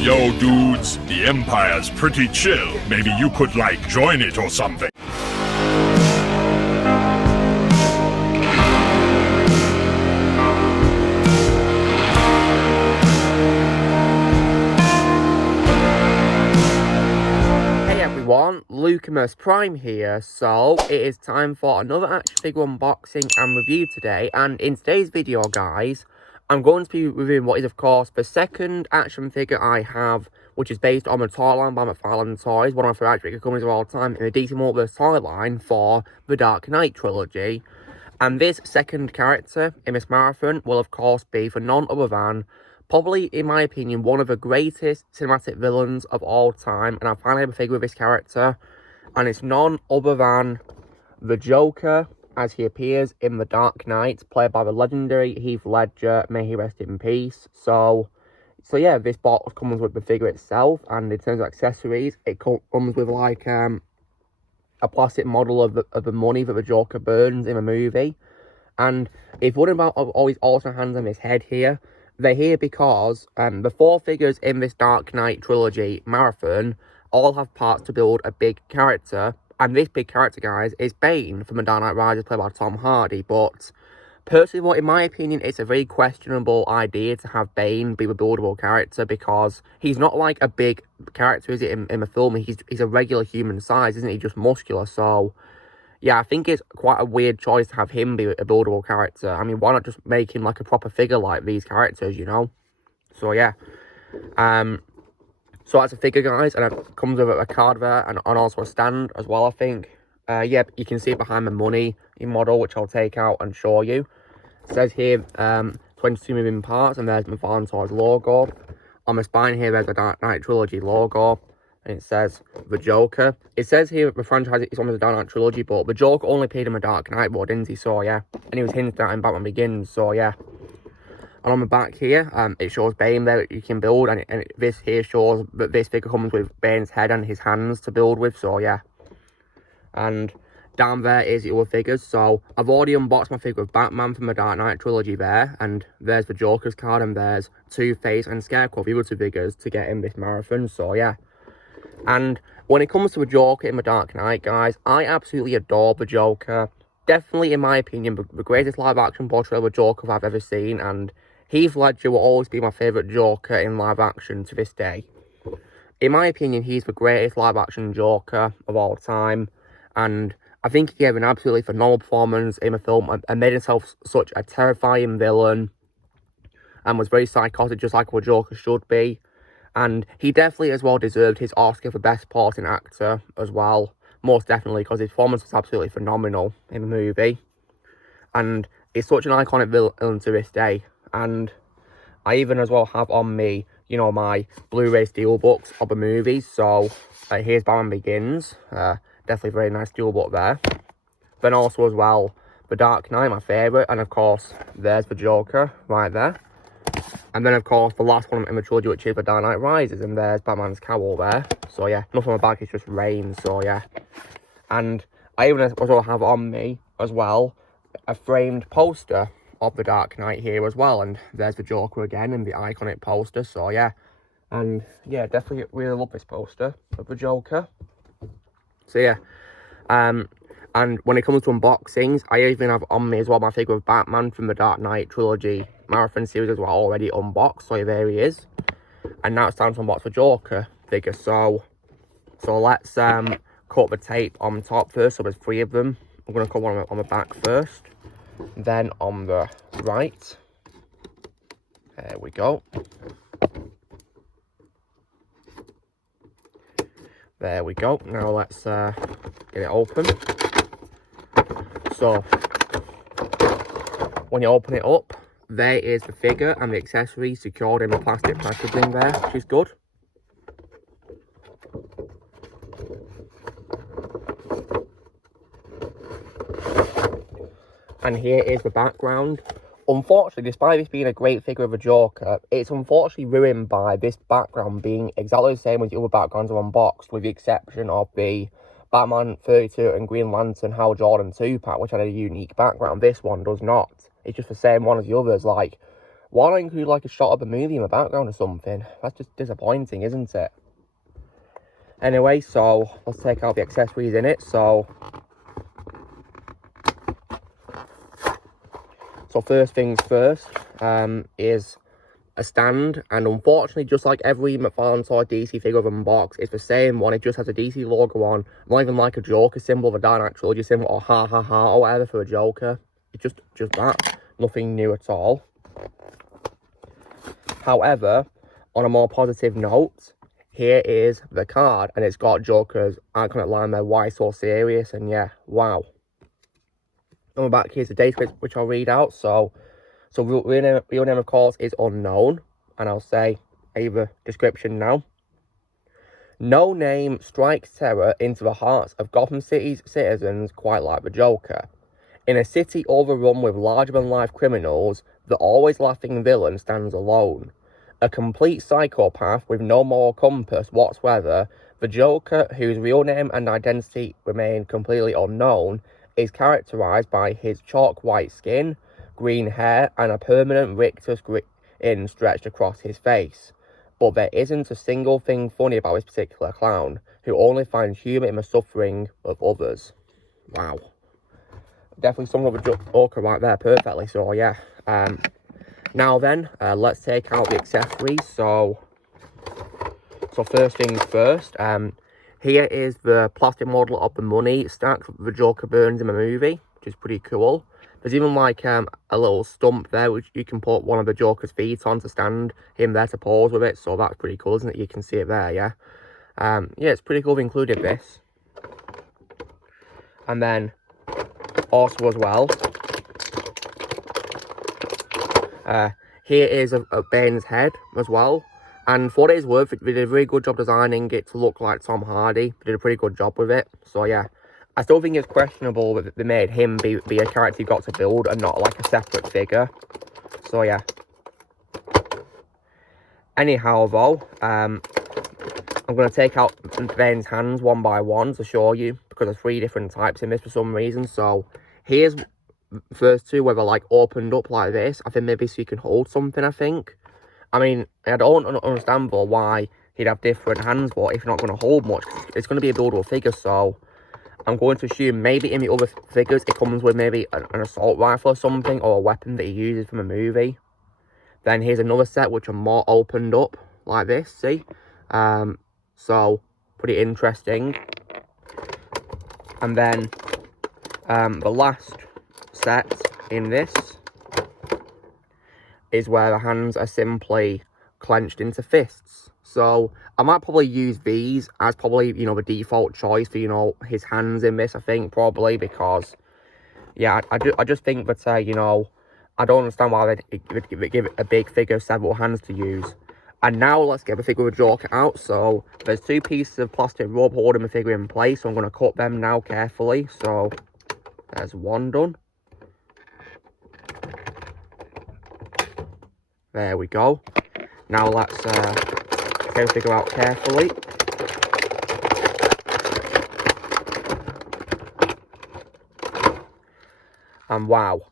Yo, dudes, the Empire's pretty chill. Maybe you could, like, join it or something. Hey everyone, Lucamus Prime here. So, it is time for another action figure unboxing and review today. And in today's video, guys, I'm going to be reviewing what is, of course, the second action figure I have, which is based on the toy line by McFarlane Toys, one of my favourite action figure companies of all time, in the DC Multiverse toy line for the Dark Knight trilogy. And this second character in this marathon will, of course, be for none other than, probably, in my opinion, one of the greatest cinematic villains of all time. And I finally have a figure with this character, and it's none other than the Joker, as he appears in The Dark Knight, played by the legendary Heath Ledger, may he rest in peace. So yeah, this box comes with the figure itself, and in terms of accessories, it comes with like a plastic model of the money that the Joker burns in the movie. And if you're wondering about all his awesome hands on his head here, they're here because the four figures in this Dark Knight trilogy marathon all have parts to build a big character. And this big character, guys, is Bane from The Dark Knight Rises, played by Tom Hardy. But personally, in my opinion, it's a very questionable idea to have Bane be a buildable character, because he's not like a big character, is it, in the film? He's a regular human size, isn't he? Just muscular. So yeah, I think it's quite a weird choice to have him be a buildable character. I mean, why not just make him like a proper figure like these characters, you know? So yeah. So that's a figure, guys, and it comes with a card there and also a stand as well, I think. Yeah, you can see it behind the money model, which I'll take out and show you. It says here, 22 moving parts, and there's McFarlane Toys logo. On the spine here, there's the Dark Knight Trilogy logo, and it says the Joker. It says here the franchise is on the Dark Knight Trilogy, but the Joker only appeared in the Dark Knight board, didn't he? So yeah, and he was hinted at in Batman Begins, so yeah. And on the back here, it shows Bane there that you can build, and this here shows that this figure comes with Bane's head and his hands to build with, so yeah. And down there is the other figures, so I've already unboxed my figure of Batman from the Dark Knight trilogy there, and there's the Joker's card, and there's Two-Face and Scarecrow, the other two figures, to get in this marathon, so yeah. And when it comes to the Joker in the Dark Knight, guys, I absolutely adore the Joker. Definitely, in my opinion, the greatest live-action portrayal of a Joker I've ever seen, and Heath Ledger will always be my favourite Joker in live-action to this day. In my opinion, he's the greatest live-action Joker of all time, and I think he gave an absolutely phenomenal performance in the film and made himself such a terrifying villain, and was very psychotic, just like what Joker should be. And he definitely as well deserved his Oscar for Best Supporting Actor as well, most definitely, because his performance was absolutely phenomenal in the movie. And he's such an iconic villain to this day. And I even as well have on me, you know, my Blu-ray steelbooks of the movies. So here's Batman Begins. Definitely very nice steelbook there. Then also as well, The Dark Knight, my favourite. And of course, there's the Joker right there. And then of course, the last one in the trilogy, which is The Dark Knight Rises. And there's Batman's cowl there. So yeah, nothing on the back, it's just rain. So yeah. And I even as well have on me as well a framed poster of The Dark Knight here as well, and there's the Joker again in the iconic poster, so yeah. And yeah, definitely really love this poster of the Joker. So yeah, and when it comes to unboxings, I even have on me as well my figure of Batman from the Dark Knight trilogy marathon series as well, already unboxed, so there he is. And now it's time to unbox the Joker figure, so let's cut the tape on top first. So there's 3 of them. I'm going to cut one on the back first, then on the right. There we go. There we go. Now let's get it open. So when you open it up, there is the figure and the accessories secured in the plastic packaging there, which is good. And here is the background. Unfortunately, despite this being a great figure of a Joker, it's unfortunately ruined by this background being exactly the same as the other backgrounds I've unboxed, with the exception of the Batman 32 and Green Lantern Hal Jordan 2-pack, which had a unique background. This one does not. It's just the same one as the others. Like, Why not include like a shot of a movie in the background or something? That's just disappointing, isn't it? Anyway, so let's take out the accessories in it. So first things first, is a stand, and unfortunately, just like every McFarlane Toy DC figure I've unboxed, it's the same one. It just has a DC logo on, not even like a Joker symbol, the Dark Trilogy symbol, or ha ha ha, or whatever for a Joker. It's just that, nothing new at all. However, on a more positive note, here is the card, and it's got Joker's iconic line there, "Why so serious?" And yeah, wow. On the back, here's the date which I'll read out. So real name, of course, is unknown, and I'll say either description now. No name strikes terror into the hearts of Gotham City's citizens quite like the Joker. In a city overrun with larger-than-life criminals, the always-laughing villain stands alone. A complete psychopath with no moral compass whatsoever, the Joker, whose real name and identity remain completely unknown, is characterised by his chalk-white skin, green hair, and a permanent rictus grin stretched across his face. But there isn't a single thing funny about this particular clown, who only finds humour in the suffering of others. Wow. Definitely summed up the Joker right there perfectly, so yeah. Now then, let's take out the accessories. So first things first, here is the plastic model of the money stack that the Joker burns in the movie, which is pretty cool. There's even like a little stump there which you can put one of the Joker's feet on to stand him there to pose with it, so that's pretty cool, isn't it? You can see it there, yeah. Yeah, it's pretty cool they've included this. And then, also as well, here is a Bane's head as well. And for what it is worth, they did a very good job designing it to look like Tom Hardy. They did a pretty good job with it. So yeah, I still think it's questionable that they made him be a character you got to build and not like a separate figure. So yeah. Anyhow though, I'm going to take out Bane's hands one by one to show you, because there's 3 different types in this for some reason. So here's the first 2 where they're like opened up like this. I think maybe so you can hold something, I think. I mean, I don't understand why he'd have different hands, but if you're not going to hold much, it's going to be a buildable figure, so I'm going to assume maybe in the other figures it comes with maybe an assault rifle or something, or a weapon that he uses from a movie. Then here's another set which are more opened up like this, see? So, pretty interesting. And then the last set in this is where the hands are simply clenched into fists. So I might probably use these as probably, you know, the default choice for, you know, his hands in this, I think, probably, because, yeah, I just think that, you know, I don't understand why they give it a big figure, several hands to use. And now let's get the figure of Joker out. So there's 2 pieces of plastic rub holding the figure in place, so I'm going to cut them now carefully. So there's one done. There we go. Now let's get the figure out carefully. And wow.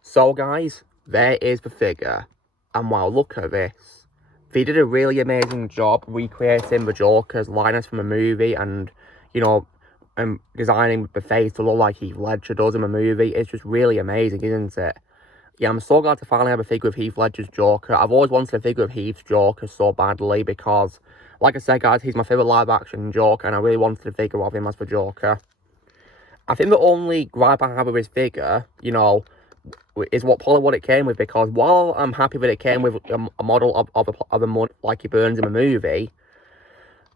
So guys, there is the figure. And wow, look at this. They did a really amazing job recreating the Joker's likeness from a movie, and, you know, designing the face to look like Heath Ledger does in the movie. It's just really amazing, isn't it? Yeah, I'm so glad to finally have a figure of Heath Ledger's Joker. I've always wanted a figure of Heath's Joker so badly because, like I said, guys, he's my favourite live-action Joker, and I really wanted a figure of him as the Joker. I think the only gripe I have with his figure, you know, is what it came with, because while I'm happy that it came with a model of a money like he burns in the movie,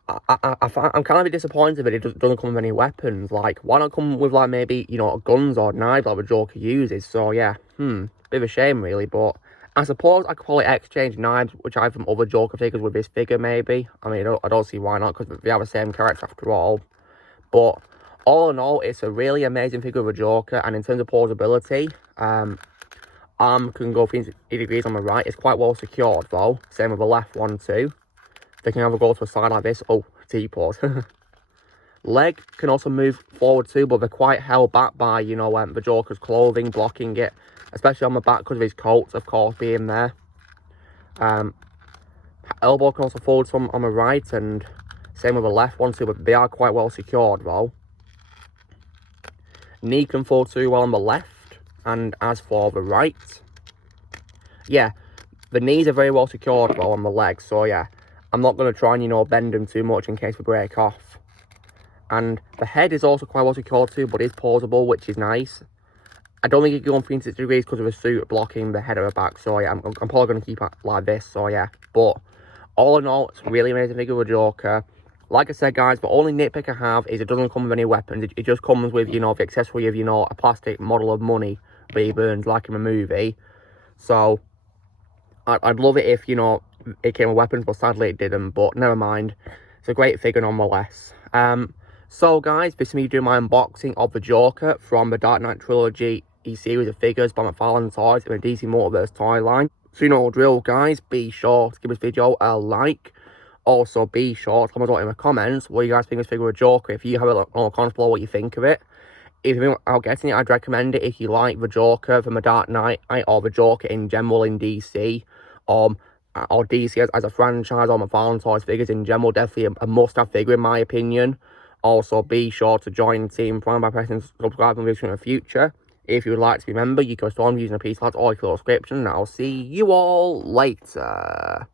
I'm kind of disappointed that it doesn't come with any weapons. Like, why not come with, like, maybe, you know, guns or knives like the Joker uses? So, yeah, bit of a shame, really, but I suppose I could probably exchange knives, which I have from other Joker figures, with this figure, maybe. I mean, I don't see why not, because they have the same character after all. But all in all, it's a really amazing figure of a Joker, and in terms of posability, arm can go 3 degrees on the right. It's quite well secured, though. Same with the left one, too. They can either go to a side like this. Oh, T-pose. Leg can also move forward too, but they're quite held back by, you know, the Joker's clothing blocking it, especially on the back because of his coat, of course, being there. Elbow can also fold some on the right, and same with the left one too, but they are quite well secured though. Knee can fold too well on the left, and as for the right, yeah, the knees are very well secured though on the legs, so yeah, I'm not going to try and, you know, bend them too much in case we break off. And the head is also quite well secured too, but is pausable, which is nice. I don't think you can go on 360 degrees because of the suit blocking the head at the back, so yeah, I'm probably going to keep it like this, so yeah. But all in all, it's a really amazing figure of a Joker. Like I said, guys, the only nitpick I have is it doesn't come with any weapons. It just comes with, you know, the accessory of, you know, a plastic model of money that he burns like in the movie. So I'd love it if, you know, it came with weapons, but sadly it didn't. But never mind. It's a great figure nonetheless. So guys, this is me doing my unboxing of the Joker from the Dark Knight Trilogy series of figures by McFarlane Toys in the DC Multiverse toy line. So you know the drill, guys. Be sure to give this video a like. Also, be sure to comment in the comments what you guys think of this figure of Joker. If you have a comment below what you think of it. If you think about getting it, I'd recommend it if you like the Joker from the Dark Knight or the Joker in general in DC. Or DC as a franchise, or McFarlane Toys figures in general. Definitely a must-have figure in my opinion. Also, be sure to join the team by pressing subscribe and videos in the future. If you would like to be a member, you can respond using a piece of art or a description. And I'll see you all later.